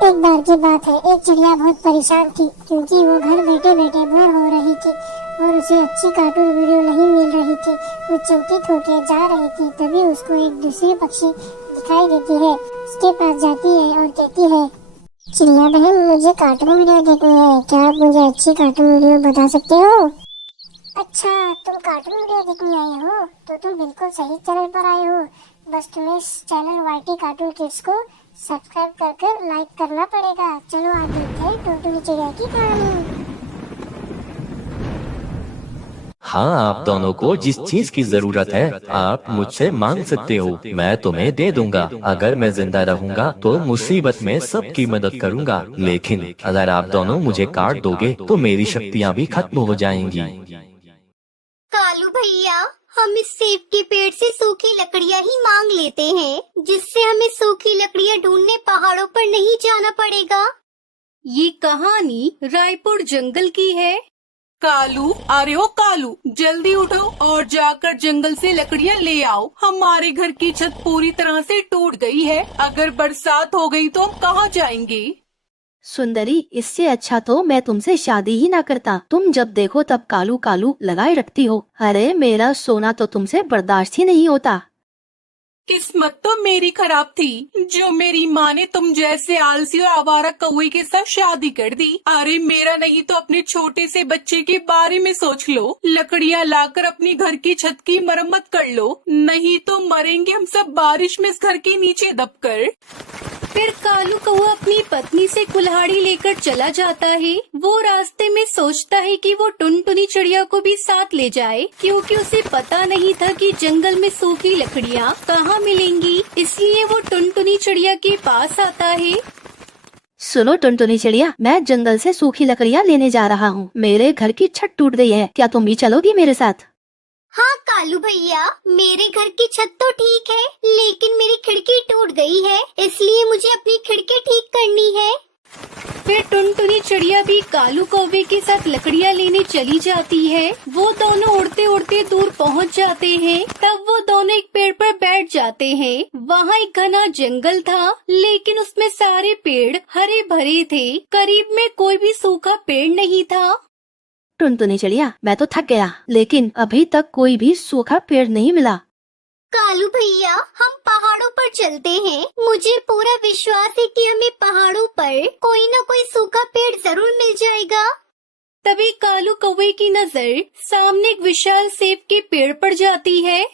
एक बार की बात है, एक चिड़िया बहुत परेशान थी क्योंकि वो घर बैठे बैठे बोर हो रही थी और उसे अच्छी कार्टून वीडियो नहीं मिल रही थी। वो चिंतित होकर जा रही थी, तभी उसको एक दूसरी पक्षी दिखाई देती है। उसके पास जाती है और कहती है, चिड़िया बहन, मुझे कार्टून वीडियो देखनी है, क्या आप मुझे अच्छी कार्टून वीडियो बता सकते हो? अच्छा, तुम कार्टून वीडियो देखने आए हो तो तुम बिल्कुल सही चैनल पर आए हो। बस तुम्हें इस चैनल वाईटी कार्टून किड्स को सब्सक्राइब कर लाइक करना पड़ेगा। चलो आप देखते हैं टुनटुनी चिड़िया की कहानी। हाँ, आप दोनों को जिस चीज की जरूरत है आप मुझसे मांग सकते हो, मैं तुम्हें दे दूंगा। अगर मैं जिंदा रहूंगा तो मुसीबत में सबकी मदद करूंगा, लेकिन अगर आप दोनों मुझे काट दोगे तो मेरी शक्तियाँ भी खत्म हो जाएंगी। कालू भैया, हम इस सेब के पेड़ से सूखी लकड़ियाँ ही मांग लेते हैं, जिससे हमें सूखी लकड़ियाँ ढूंढने पहाड़ों पर नहीं जाना पड़ेगा। ये कहानी रायपुर जंगल की है। कालू, अरे ओ कालू, जल्दी उठो और जाकर जंगल से लकड़ियाँ ले आओ। हमारे घर की छत पूरी तरह से टूट गई है। अगर बरसात हो गई तो हम कहाँ जाएंगे? सुंदरी, इससे अच्छा तो मैं तुमसे शादी ही ना करता। तुम जब देखो तब कालू कालू लगाए रखती हो। अरे मेरा सोना तो तुमसे बर्दाश्त ही नहीं होता। किस्मत तो मेरी खराब थी, जो मेरी माँ ने तुम जैसे आलसी और आवारा कौवे के साथ शादी कर दी। अरे मेरा नहीं तो अपने छोटे से बच्चे के बारे में सोच लो। लकड़ियाँ लाकर अपनी घर की छत की मरम्मत कर लो, नहीं तो मरेंगे हम सब बारिश में इस घर के नीचे दबकर। फिर कालू कौवा अपनी पत्नी से कुल्हाड़ी लेकर चला जाता है। वो रास्ते में सोचता है कि वो टुनटुनी चिड़िया को भी साथ ले जाए, क्योंकि उसे पता नहीं था कि जंगल में सूखी लकड़ियाँ कहाँ मिलेंगी। इसलिए वो टुनटुनी चिड़िया के पास आता है। सुनो टुनटुनी चिड़िया, मैं जंगल से सूखी लकड़ियाँ लेने जा रहा हूँ। मेरे घर की छत टूट गई है, क्या तुम भी चलोगी मेरे साथ? हाँ कालू भैया, मेरे घर की छत तो ठीक है, लेकिन मेरी खिड़की टूट गई है, इसलिए मुझे अपनी खिड़की ठीक करनी है। फिर टुनटुनी चिड़िया भी कालू कौवे के साथ लकड़ियाँ लेने चली जाती है। वो दोनों उड़ते उड़ते दूर पहुँच जाते हैं। तब वो दोनों एक पेड़ पर बैठ जाते हैं। वहाँ एक घना जंगल था, लेकिन उसमें सारे पेड़ हरे भरे थे। करीब में कोई भी सूखा पेड़ नहीं था। टुनटुनी चिड़िया, मैं तो थक गया, लेकिन अभी तक कोई भी सूखा पेड़ नहीं मिला। कालू भैया, हम पहाड़ों पर चलते हैं। मुझे पूरा विश्वास है कि हमें पहाड़ों पर कोई न कोई सूखा पेड़ जरूर मिल जाएगा। तभी कालू कौवे की नजर सामने एक विशाल सेब के पेड़ पर जाती है।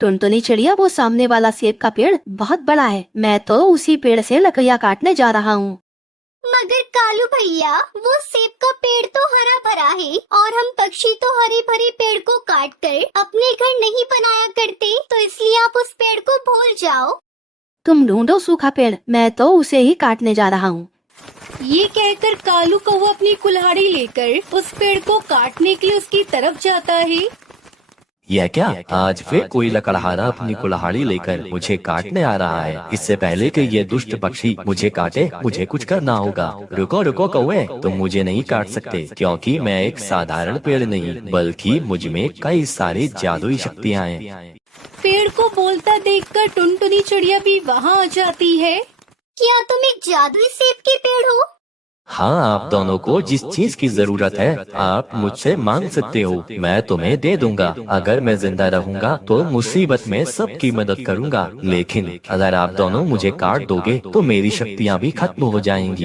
टुनटुनी चिड़िया, वो सामने वाला सेब का पेड़ बहुत बड़ा है, मैं तो उसी पेड़ से लकड़ियाँ काटने जा रहा हूँ। मगर कालू भैया, वो सेब का पेड़ तो हरा भरा है और हम पक्षी तो हरे भरे पेड़ को काट कर अपने घर नहीं बनाया करते, तो इसलिए आप उस पेड़ को भूल जाओ। तुम ढूंढो सूखा पेड़, मैं तो उसे ही काटने जा रहा हूँ। ये कहकर कालू कौवा अपनी कुल्हाड़ी लेकर उस पेड़ को काटने के लिए उसकी तरफ जाता है। यह क्या, आज फिर कोई लकड़हारा अपनी कुल्हाड़ी लेकर मुझे काटने आ रहा है। इससे पहले कि ये दुष्ट पक्षी मुझे काटे, मुझे कुछ करना होगा। रुको रुको कौवे, तुम मुझे नहीं काट सकते, क्योंकि मैं एक साधारण पेड़ नहीं, बल्कि मुझ में कई सारी जादुई शक्तियाँ हैं। पेड़ को बोलता देखकर टुनटुनी चिड़िया भी वहाँ आ जाती है। क्या तुम एक जादुई सेब के पेड़ हो? हाँ, आप दोनों को जिस चीज की जरूरत है आप मुझसे मांग सकते हो, मैं तुम्हें दे दूंगा। अगर मैं जिंदा रहूंगा तो मुसीबत में सबकी मदद करूंगा, लेकिन अगर आप दोनों मुझे काट दोगे तो मेरी शक्तियाँ भी खत्म हो जाएंगी।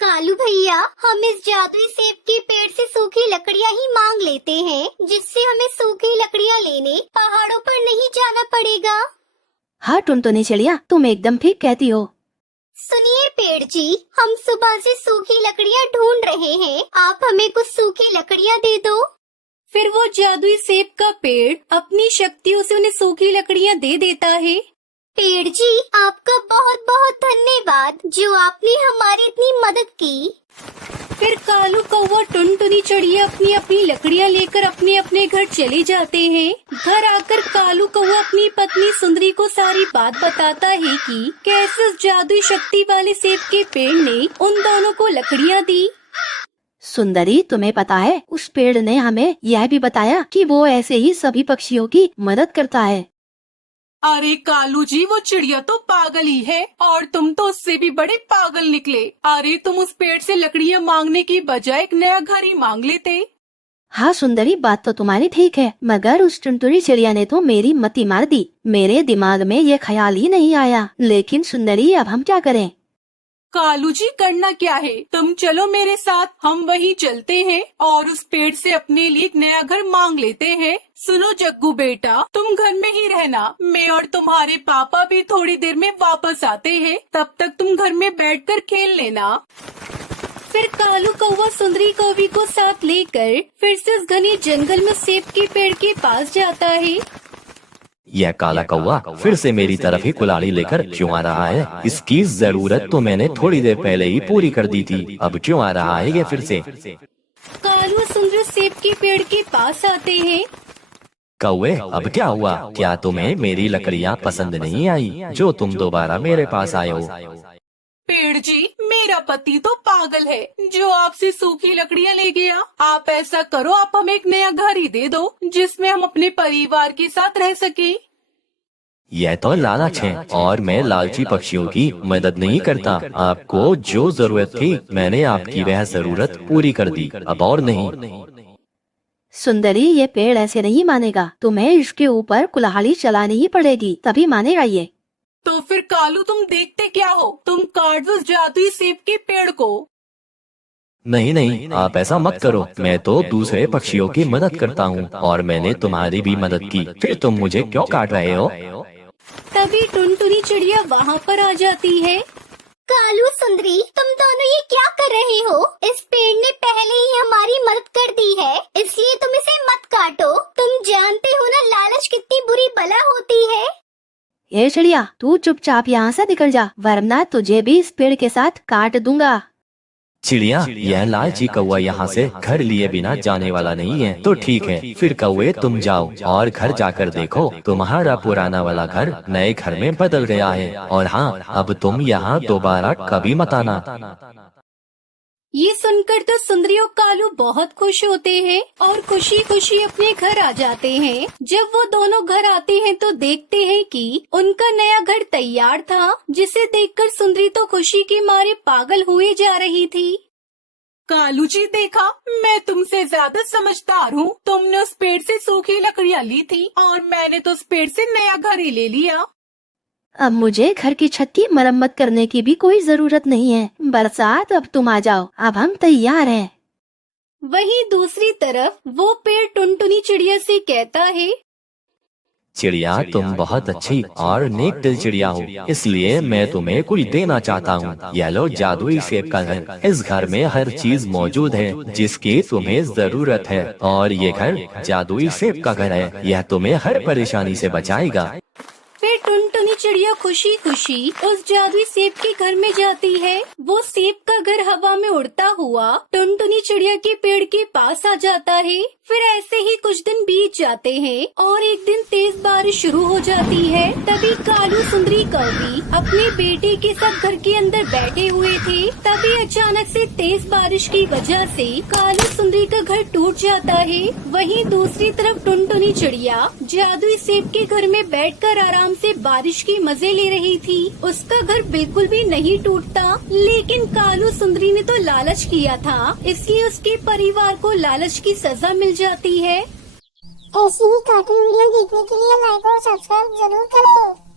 कालू भैया, हम इस जादुई सेब के पेड़ से सूखी लकड़ियाँ ही मांग लेते हैं, जिससे हमें सूखी लकड़ियाँ लेने पहाड़ों पर नहीं जाना पड़ेगा। हाँ टुनटुनी चिड़िया, तुम एकदम ठीक कहती हो। सुनिए पेड़ जी, हम सुबह से सूखी लकड़ियाँ ढूंढ रहे हैं, आप हमें कुछ सूखी लकड़ियाँ दे दो। फिर वो जादुई सेब का पेड़ अपनी शक्तियों से उन्हें सूखी लकड़ियाँ दे देता है। पेड़ जी, आपका बहुत बहुत धन्यवाद, जो आपने हमारी इतनी मदद की। फिर कालू कौवा टुनटुनी चिड़िया अपनी अपनी लकड़ियाँ लेकर अपने अपने घर चले जाते हैं। घर आकर कालू कौवा अपनी पत्नी सुंदरी को सारी बात बताता है कि कैसे उस जादुई शक्ति वाले सेब के पेड़ ने उन दोनों को लकड़ियाँ दी। सुंदरी, तुम्हें पता है उस पेड़ ने हमें यह भी बताया कि वो ऐसे ही सभी पक्षियों की मदद करता है। अरे कालू जी, वो चिड़िया तो पागल ही है और तुम तो उससे भी बड़े पागल निकले। अरे तुम उस पेड़ से लकड़ियाँ मांगने की बजाय एक नया घर ही मांग लेते। हाँ सुंदरी, बात तो तुम्हारी ठीक है, मगर उस टुनटुनी चिड़िया ने तो मेरी मति मार दी। मेरे दिमाग में ये ख्याल ही नहीं आया। लेकिन सुंदरी, अब हम क्या करें? कालू जी, करना क्या है? तुम चलो मेरे साथ, हम वहीं चलते हैं और उस पेड़ से अपने लिए एक नया घर मांग लेते हैं। सुनो जग्गू बेटा, तुम घर में ही रहना, मैं और तुम्हारे पापा भी थोड़ी देर में वापस आते हैं, तब तक तुम घर में बैठकर खेल लेना। फिर कालू कौवा सुंदरी कौवी को साथ लेकर फिर से उस घने जंगल में सेब के पेड़ के पास जाता है। यह काला कौवा फिर से मेरी तरफ ही कुल्हाड़ी लेकर क्यों आ रहा है? इसकी जरूरत तो मैंने थोड़ी देर पहले ही पूरी कर दी थी, अब क्यों आ रहा है ये फिर से? कालू सुंदरी सेब के पेड़ के पास आते हैं। कौवे, अब क्या हुआ? क्या तुम्हें मेरी लकड़ियाँ पसंद नहीं आई जो तुम दोबारा मेरे पास आए हो? पेड़ जी, मेरा पति तो पागल है जो आपसे सूखी लकड़ियाँ ले गया। आप ऐसा करो, आप हमें एक नया घर ही दे दो जिसमें हम अपने परिवार के साथ रह सके। यह तो लालच है और मैं लालची पक्षियों की मदद नहीं करता। आपको जो जरूरत थी मैंने आपकी वह जरूरत पूरी कर दी, अब और नहीं। सुंदरी, ये पेड़ ऐसे नहीं मानेगा, तुम्हें इसके ऊपर कुल्हाड़ी चलानी ही पड़ेगी, तभी मानेगा ये। तो फिर कालू, तुम देखते क्या हो? तुम काट दो जादुई सेब के पेड़ को। नहीं नहीं, आप ऐसा मत करो, मैं तो दूसरे पक्षियों की मदद करता हूँ और मैंने तुम्हारी भी मदद की, फिर तुम मुझे क्यों काट रहे हो? तभी टुनटुनी चिड़िया वहाँ पर आ जाती है। कालू सुंदरी, तुम दोनों ये क्या कर रहे हो? इस पेड़ ने पहले ही हमारी मदद कर दी है, इसलिए तुम इसे मत काटो। तुम जानते हो ना लालच कितनी बुरी बला होती है। ये चिड़िया, तू चुपचाप यहाँ से निकल जा, वरना तुझे भी इस पेड़ के साथ काट दूंगा। चिड़िया, यह लालची कौवा यहाँ से घर लिए बिना जाने वाला नहीं है। तो ठीक है, फिर कौवे तुम जाओ और घर जाकर देखो, तुम्हारा पुराना वाला घर नए घर में बदल गया है। और हाँ, अब तुम यहाँ दोबारा कभी मत आना। ये सुनकर तो सुंदरी और कालू बहुत खुश होते हैं और खुशी खुशी अपने घर आ जाते हैं। जब वो दोनों घर आते हैं तो देखते हैं कि उनका नया घर तैयार था, जिसे देखकर सुंदरी तो खुशी के मारे पागल हुए जा रही थी। कालू जी, देखा, मैं तुमसे ज्यादा समझदार हूँ। तुमने उस पेड़ से सूखी लकड़ियाँ ली थी और मैंने तो उस पेड़ से नया घर ही ले लिया। अब मुझे घर की छत की मरम्मत करने की भी कोई जरूरत नहीं है। बरसात, अब तुम आ जाओ, अब हम तैयार हैं। वहीं दूसरी तरफ वो पेड़ टुनटुनी चिड़िया से कहता है, चिड़िया, तुम बहुत अच्छी और नेक दिल चिड़िया हो, इसलिए मैं तुम्हें कुछ देना चाहता हूँ। यह लो जादुई सेब का घर। इस घर में हर चीज मौजूद है जिसकी तुम्हें जरूरत है और ये घर जादुई सेब का घर है। यह तुम्हें हर परेशानी से बचाएगा। फिर टुनटुनी चिड़िया खुशी खुशी उस जादुई सेब के घर में जाती है। वो सेब का घर हवा में उड़ता हुआ टुनटुनी चिड़िया के पेड़ के पास आ जाता है। फिर ऐसे ही कुछ दिन बीत जाते हैं और एक दिन तेज बारिश शुरू हो जाती है। तभी कालू सुंदरी कौवी अपने बेटे के साथ घर के अंदर बैठे हुए थे। तभी अचानक से तेज बारिश की वजह से कालू सुंदरी का घर टूट जाता है। वहीं दूसरी तरफ टुनटुनी चिड़िया जादुई सेब के घर में बैठकर आराम से बारिश की मजे ले रही थी। उसका घर बिल्कुल भी नहीं टूटता, लेकिन कालू सुंदरी ने तो लालच किया था, इसलिए उसके परिवार को लालच की सजा मिल जाती है। ऐसी ही कार्टून वीडियो देखने के लिए लाइक और सब्सक्राइब जरूर करें।